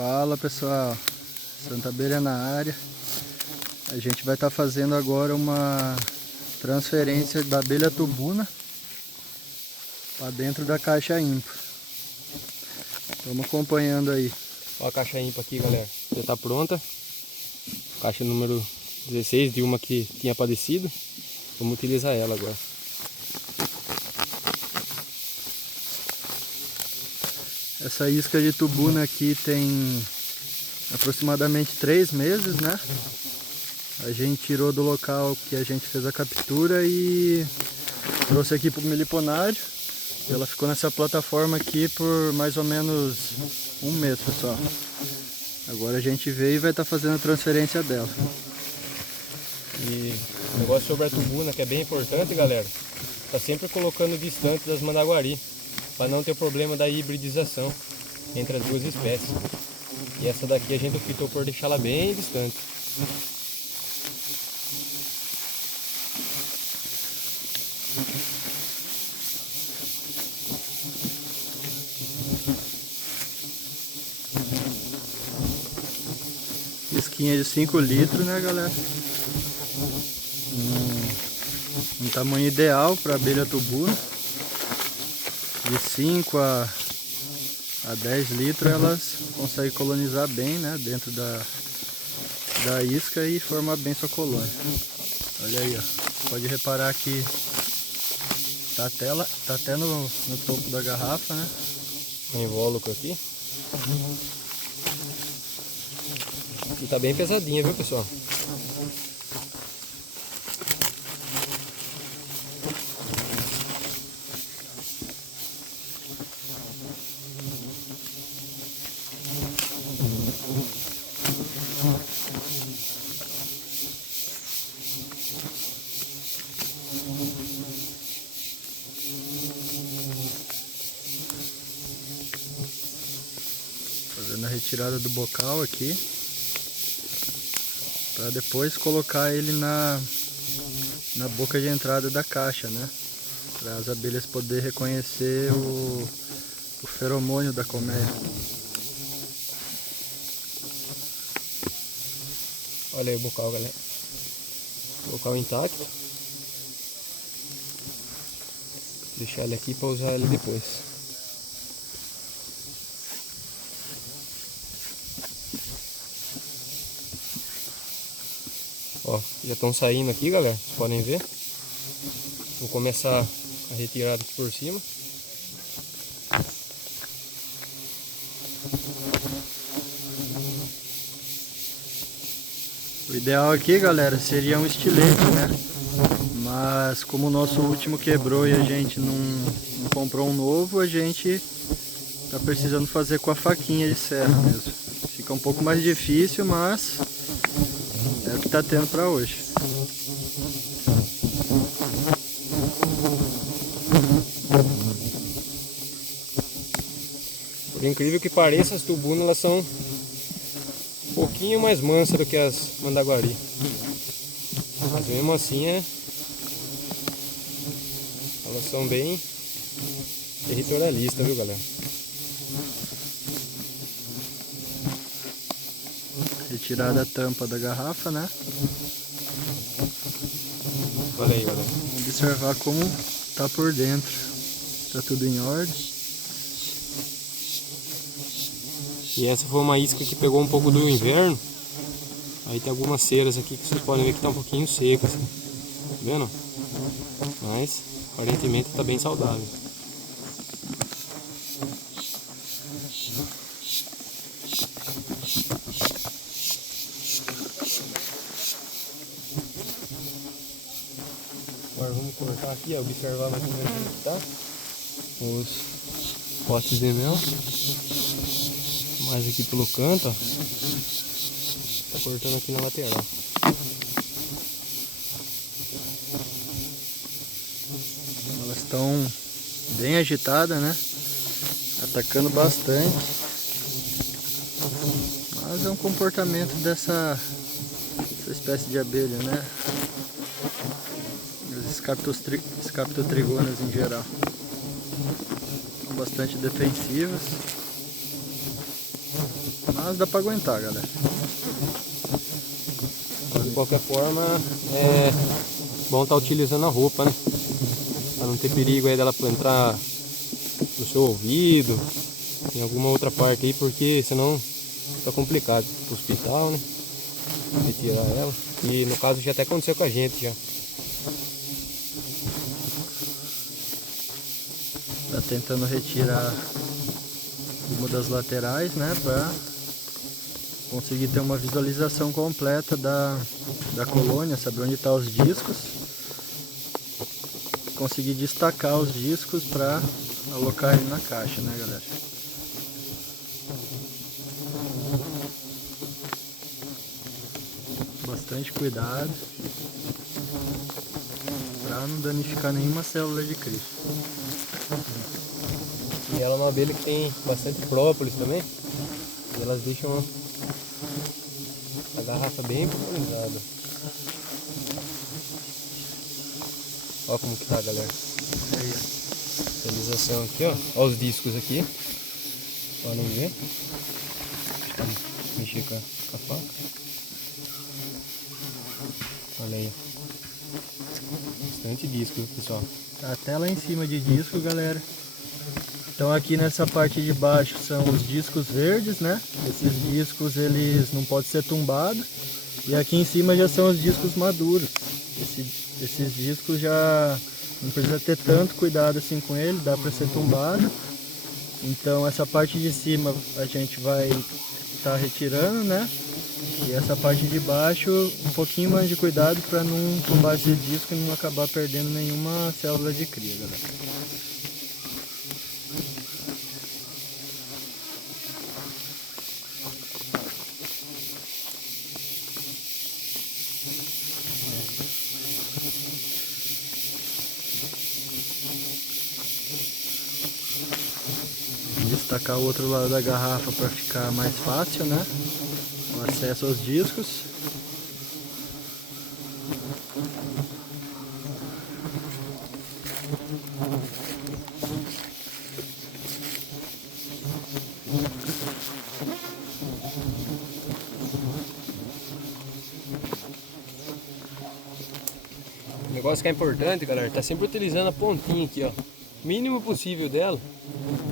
Fala pessoal, Santa Abelha na área. A gente vai estar fazendo agora uma transferência da abelha tubuna para dentro da caixa ímpar. Vamos acompanhando aí. Ó, a caixa ímpar aqui, galera, já está pronta. Caixa número 16 de uma que tinha padecido. Vamos utilizar ela agora. Essa isca de tubuna aqui tem aproximadamente 3 meses, né? A gente tirou do local que a gente fez a captura e trouxe aqui para o meliponário. Ela ficou nessa plataforma aqui por mais ou menos um mês, pessoal. Agora a gente veio e vai estar fazendo a transferência dela. E o negócio sobre a tubuna, que é bem importante, galera, tá sempre colocando distante das mandaguari, para não ter o problema da hibridização entre as duas espécies. E essa daqui a gente optou por deixá-la bem distante. Isquinha de 5 litros, né, galera? Um tamanho ideal para abelha tubuna. De 5 a 10 litros elas conseguem colonizar bem, né, dentro da isca e formar bem sua colônia. Olha aí, ó. Pode reparar que tá até no topo da garrafa, né? Um invólucro aqui. E tá bem pesadinha, viu, pessoal? Fazendo a retirada do bocal aqui, para depois colocar ele na boca de entrada da caixa, né? Para as abelhas poderem reconhecer o feromônio da colmeia. Olha aí o bocal, galera. Bocal intacto. Deixar ele aqui para usar ele depois. Ó, já estão saindo aqui, galera, vocês podem ver. Vou começar a retirada aqui por cima. O ideal aqui, galera, seria um estilete, né? Mas como o nosso último quebrou e a gente não comprou um novo, a gente tá precisando fazer com a faquinha de serra mesmo. Fica um pouco mais difícil, mas é o que tá tendo para hoje. Por incrível que pareça, as tubunas elas são um pouquinho mais mansas do que as mandaguari. Mas mesmo assim elas são bem territorialistas, viu, galera? Retirada a tampa da garrafa, né? Olha aí, galera. Vamos observar como tá por dentro. Tá tudo em ordem. E essa foi uma isca que pegou um pouco do inverno. Aí tem algumas ceras aqui que vocês podem ver que tá um pouquinho seco, assim. Tá vendo? Mas aparentemente tá bem saudável. Agora vamos cortar aqui, ó, observar mais ou menos como que tá os potes de mel. Mais aqui pelo canto, ó. Tá cortando aqui na lateral. Elas estão bem agitadas, né? Atacando bastante. Mas é um comportamento dessa espécie de abelha, né? As escaptotrigonas em geral. São bastante defensivas. Mas dá pra aguentar, galera. De qualquer forma, é bom estar utilizando a roupa, né? Pra não ter perigo aí dela entrar no seu ouvido, em alguma outra parte aí, porque senão fica complicado pro hospital, né? Retirar ela. E no caso já até aconteceu com a gente já. Tá tentando retirar uma das laterais, né? Pra conseguir ter uma visualização completa da colônia, saber onde tá os discos. Conseguir destacar os discos para alocar ele na caixa, né, galera? Bastante cuidado para não danificar nenhuma célula de cria. E ela é uma abelha que tem bastante própolis também. E elas deixam a garrafa bem polinizada. Olha como que tá, galera. É isso. Realização aqui, ó. Olha os discos aqui. Podem ver. Mexer com a faca. Olha aí. Bastante disco, pessoal. Tá até lá em cima de disco, galera. Então aqui nessa parte de baixo são os discos verdes, né? Esses discos eles não podem ser tumbados. E aqui em cima já são os discos maduros. Esses discos já não precisa ter tanto cuidado assim com ele, dá para ser tumbado. Então essa parte de cima a gente vai estar retirando, né? E essa parte de baixo um pouquinho mais de cuidado para não tumbar esse disco e não acabar perdendo nenhuma célula de cria, galera. Destacar o outro lado da garrafa para ficar mais fácil, né? O acesso aos discos. O negócio que é importante, galera, tá sempre utilizando a pontinha aqui, ó. Mínimo possível dela,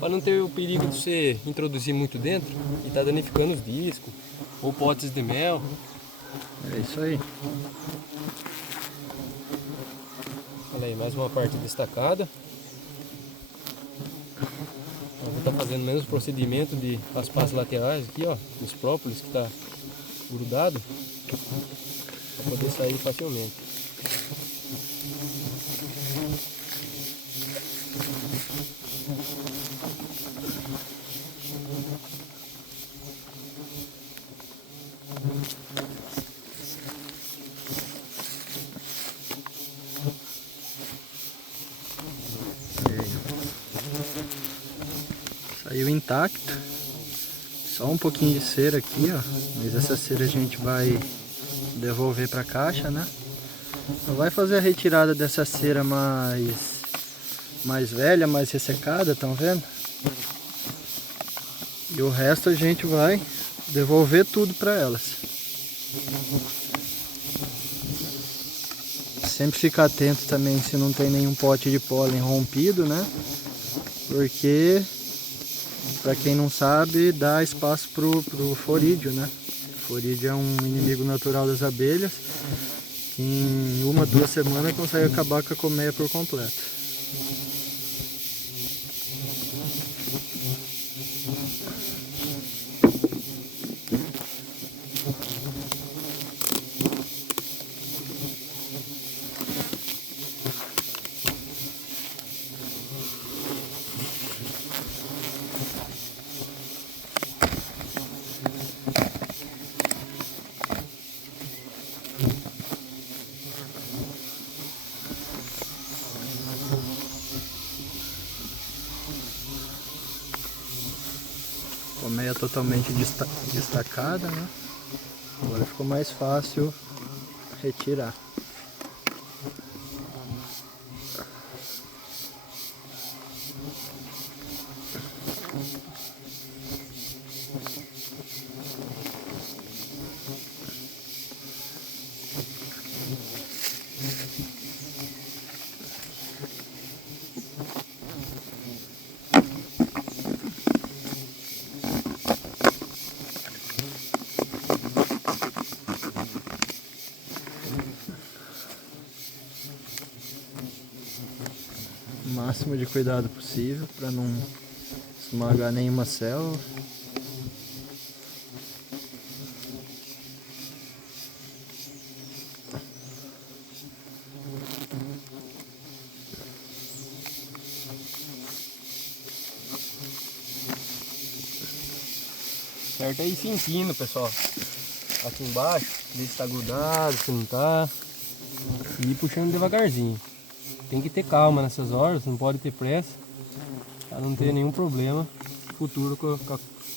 para não ter o perigo de você introduzir muito dentro e tá danificando os discos ou potes de mel. É isso aí. Olha aí, mais uma parte destacada. Eu vou estar fazendo o mesmo procedimento de raspar as laterais aqui, ó, os própolis que tá grudado, para poder sair facilmente. Saiu intacto. Só um pouquinho de cera aqui, ó. Mas essa cera a gente vai devolver para a caixa, né? Vai fazer a retirada dessa cera mais velha, mais ressecada, estão vendo? E o resto a gente vai devolver tudo para elas. Sempre ficar atento também se não tem nenhum pote de pólen rompido, né? Porque, para quem não sabe, dá espaço pro forídeo, né? O forídeo é um inimigo natural das abelhas que em 1, 2 semanas consegue acabar com a colmeia por completo. Colmeia totalmente destacada, né? Agora ficou mais fácil retirar. máximo de cuidado possível para não esmagar nenhuma célula. Certo é ir sentindo, pessoal. Aqui embaixo, ver se tá grudado, se não tá. E ir puxando devagarzinho. Tem que ter calma nessas horas, não pode ter pressa, para não ter nenhum problema futuro com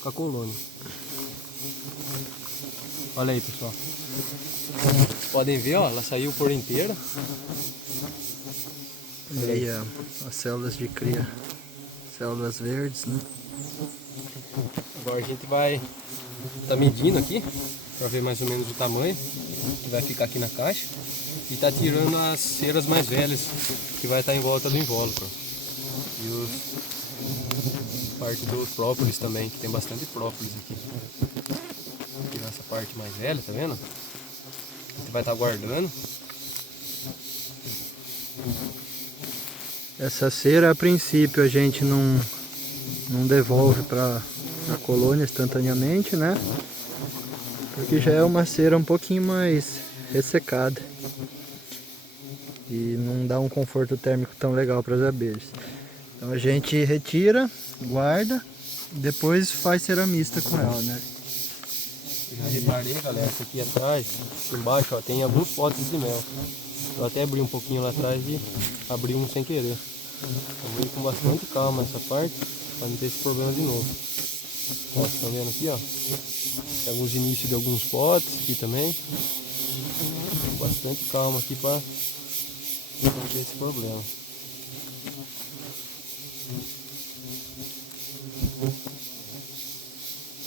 a colônia. Olha aí, pessoal. Vocês podem ver, ó, ela saiu por inteira. E aí as células de cria, células verdes, né? Agora a gente vai tá medindo aqui, para ver mais ou menos o tamanho que vai ficar aqui na caixa. E tá tirando as ceras mais velhas que vai estar em volta do invólucro. E parte do própolis também, que tem bastante própolis aqui. Vou tirar essa parte mais velha, tá vendo? A gente vai estar guardando. Essa cera, a princípio, a gente não devolve para a colônia instantaneamente, né? Porque já é uma cera um pouquinho mais ressecada e não dá um conforto térmico tão legal para as abelhas. Então a gente retira, guarda e depois faz ceramista com ela, né? Já reparei, galera, que aqui atrás, aqui embaixo, ó, tem alguns potes de mel. Eu até abri um pouquinho lá atrás e abri um sem querer. Eu vou ir com bastante calma nessa parte, para não ter esse problema de novo. Ó, vocês estão vendo aqui, ó? Tem alguns inícios de alguns potes aqui também. Com bastante calma aqui para não ter esse problema.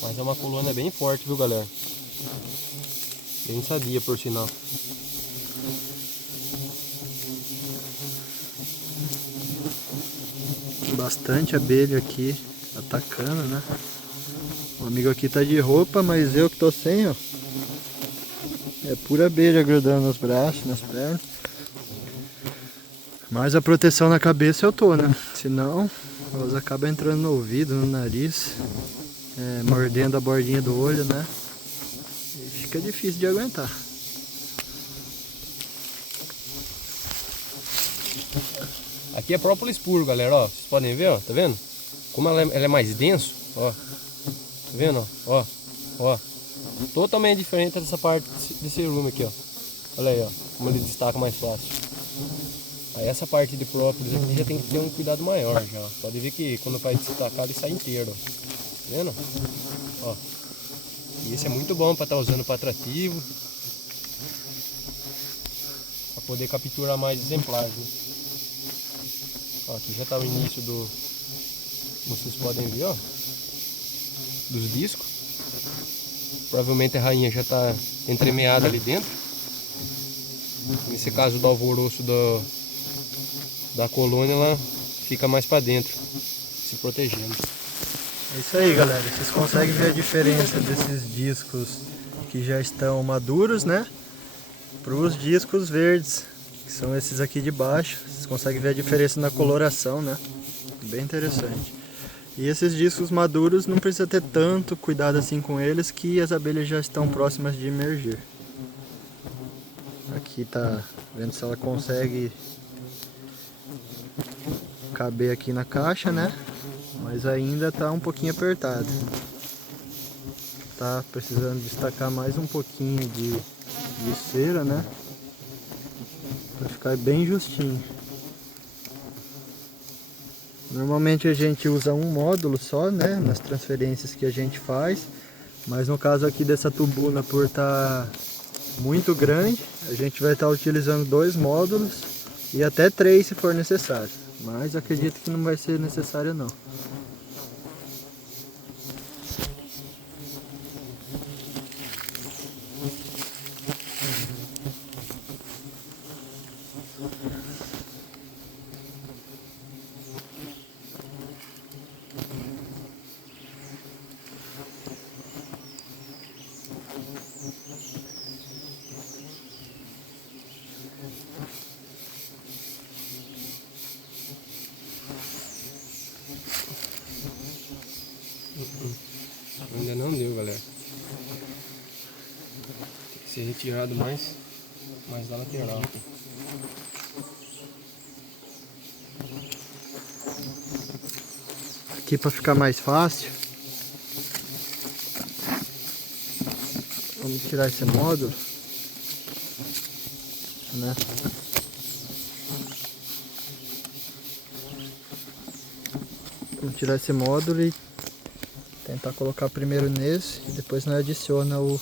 Mas é uma colônia bem forte, viu, galera? Bem sadia, por sinal. Bastante abelha aqui atacando, né? O amigo aqui tá de roupa, mas eu que tô sem, ó. É pura abelha grudando nos braços, nas pernas. Mas a proteção na cabeça eu tô, né? Senão elas acabam entrando no ouvido, no nariz, mordendo a bordinha do olho, né? E fica difícil de aguentar. Aqui é própolis puro, galera, ó. Vocês podem ver, ó, tá vendo? Como ela é mais denso, ó. Tá vendo, ó? Ó. Totalmente diferente dessa parte desse cerume aqui, ó. Olha aí, ó. Como ele destaca mais fácil. Aí essa parte de própolis aqui já tem que ter um cuidado maior já, ó. Pode ver que quando vai destacar ele sai inteiro, ó. Tá vendo? Ó. E esse é muito bom para estar usando para atrativo. Para poder capturar mais exemplares, né? Ó, aqui já está o início do... Como vocês podem ver, ó. Dos discos. Provavelmente a rainha já está entremeada ali dentro. Nesse caso do alvoroço da colônia, ela fica mais para dentro, se protegendo. É isso aí, galera. Vocês conseguem ver a diferença desses discos que já estão maduros, né? Para os discos verdes, que são esses aqui de baixo. Vocês conseguem ver a diferença na coloração, né? Bem interessante. E esses discos maduros não precisa ter tanto cuidado assim com eles, que as abelhas já estão próximas de emergir. Aqui tá vendo se ela consegue caber aqui na caixa, né? Mas ainda tá um pouquinho apertado. Tá precisando destacar mais um pouquinho de cera, né? Pra ficar bem justinho. Normalmente a gente usa um módulo só, né, nas transferências que a gente faz, mas no caso aqui dessa tubuna, por estar muito grande, a gente vai estar utilizando 2 módulos e até 3 se for necessário, mas acredito que não vai ser necessário não. Ainda não deu, galera. Tem que ser retirado mais da lateral aqui. Aqui para ficar mais fácil, vamos tirar esse módulo, né? Vamos tirar esse módulo e tentar colocar primeiro nesse e depois nós adiciona o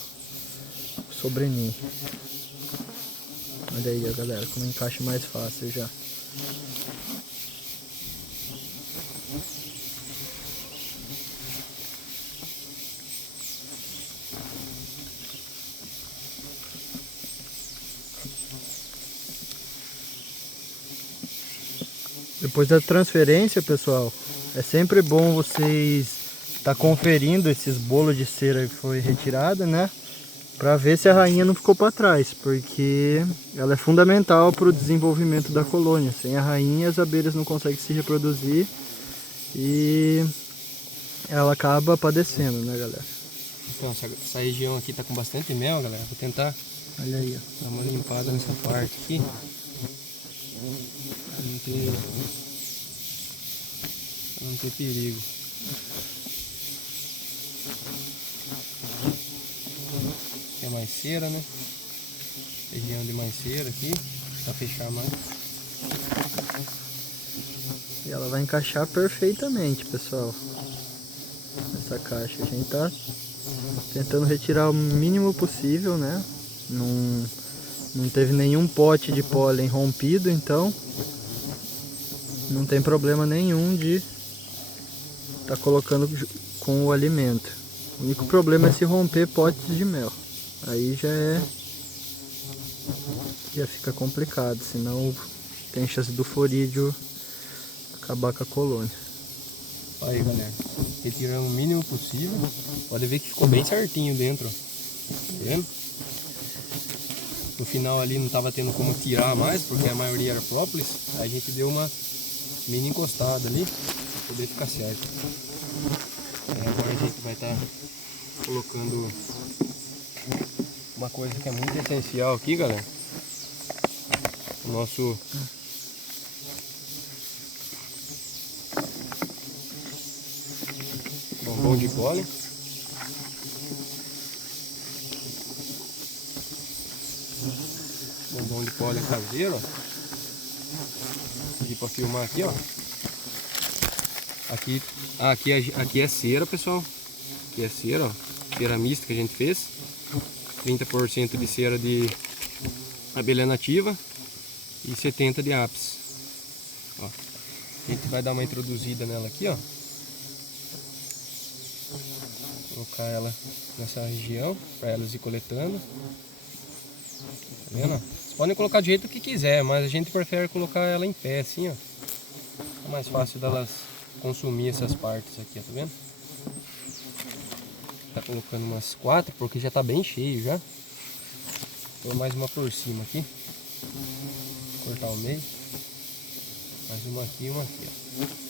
sobreninho. Olha aí, ó, galera, como encaixa mais fácil já. Depois da transferência, pessoal, é sempre bom vocês estar conferindo esses bolos de cera que foi retirada, né? Para ver se a rainha não ficou para trás, porque ela é fundamental para o desenvolvimento da colônia. Sem a rainha, as abelhas não conseguem se reproduzir e ela acaba padecendo, né, galera? Então, essa região aqui tá com bastante mel, galera. Vou tentar Olha aí, ó. dar uma limpada nessa parte aqui. Pra não ter perigo. Aqui é mais cera, né? Região de mais cera aqui, pra fechar mais. E ela vai encaixar perfeitamente, pessoal, nessa caixa. A gente tá tentando retirar o mínimo possível, né? Não teve nenhum pote de pólen rompido, então não tem problema nenhum de tá colocando com o alimento. O único problema é se romper potes de mel. Aí já fica complicado, senão tem chance do forídeo acabar com a colônia. Aí, galera, retirando o mínimo possível. Pode ver que ficou bem certinho dentro, ó. Tá vendo? No final ali não tava tendo como tirar mais, porque a maioria era própolis. Aí a gente deu uma mini encostada ali, pra poder ficar certo. Aí agora a gente vai estar colocando uma coisa que é muito essencial aqui, galera. O nosso bombom de pólen. Bombom de pólen caseiro, ó. Pedi pra filmar aqui, ó. Aqui é cera, pessoal. Aqui é cera, ó. Cera mista que a gente fez. 30% de cera de abelha nativa e 70% de apis. Ó. A gente vai dar uma introduzida nela aqui, ó. Colocar ela nessa região para elas ir coletando. Tá vendo? Vocês podem colocar do jeito que quiser, mas a gente prefere colocar ela em pé assim, ó. É mais fácil delas consumir essas partes aqui, ó, tá vendo? Tá colocando umas 4 porque já tá bem cheio já. Vou mais uma por cima aqui. Cortar o meio. Mais uma aqui e uma aqui, ó.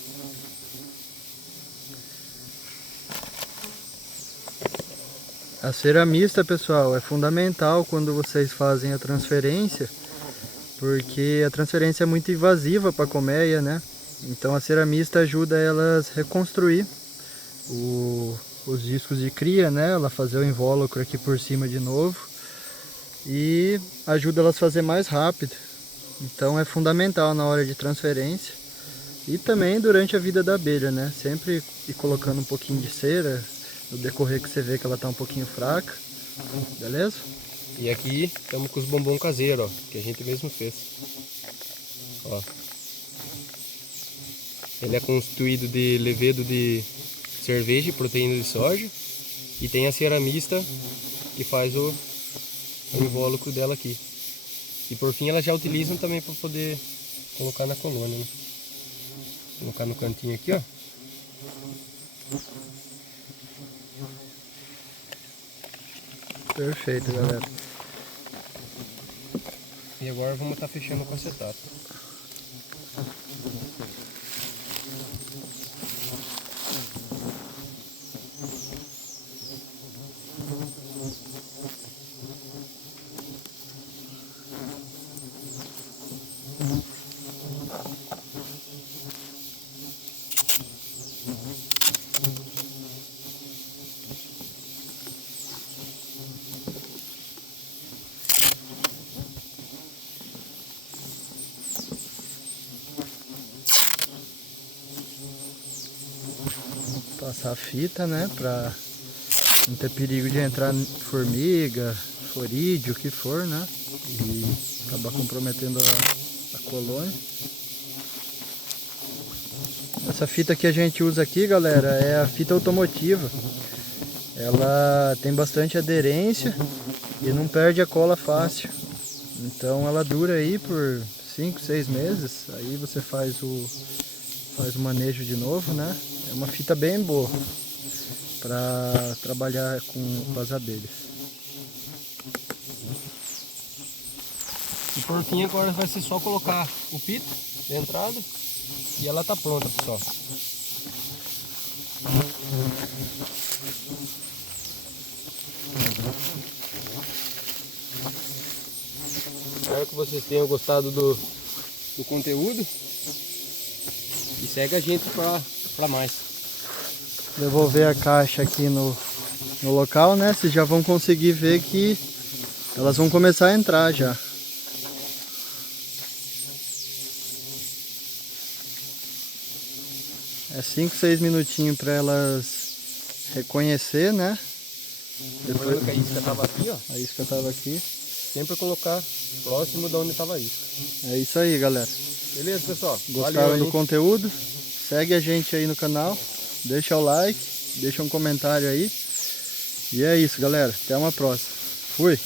A cera mista, pessoal, é fundamental quando vocês fazem a transferência, porque a transferência é muito invasiva para a colmeia, né? Então a cera mista ajuda elas a reconstruir os discos de cria, né? Ela fazer o invólucro aqui por cima de novo e ajuda elas a fazer mais rápido. Então é fundamental na hora de transferência e também durante a vida da abelha, né? Sempre ir colocando um pouquinho de cera no decorrer que você vê que ela tá um pouquinho fraca, beleza? E aqui estamos com os bombons caseiros, ó, que a gente mesmo fez. Ó. Ele é constituído de levedo de cerveja e proteína de soja. E tem a cera mista que faz o invólucro dela aqui. E por fim elas já utilizam também para poder colocar na colônia, né? Colocar no cantinho aqui, ó. Perfeito, galera. E agora vamos estar fechando com acetato. passar a fita, né? Pra não ter perigo de entrar formiga, florídeo, o que for, né? E acabar comprometendo a colônia. Essa fita que a gente usa aqui, galera, é a fita automotiva. Ela tem bastante aderência e não perde a cola fácil. Então ela dura aí por 5, 6 meses. Aí você faz o manejo de novo, né? É uma fita bem boa para trabalhar com as abelhas. E por fim agora vai ser só colocar o pito de entrada e ela tá pronta, pessoal. Espero que vocês tenham gostado do conteúdo e segue a gente para mais. Devolver a caixa aqui no local, né? Vocês já vão conseguir ver que elas vão começar a entrar já. É 5, 6 minutinhos para elas reconhecer, né? Depois que a isca estava aqui, ó. A isca estava aqui. Sempre colocar próximo de onde estava a isca. É isso aí, galera. Beleza, pessoal? Gostaram Valeu, do conteúdo? Segue a gente aí no canal. Deixa o like, deixa um comentário aí. E é isso, galera. Até uma próxima. Fui!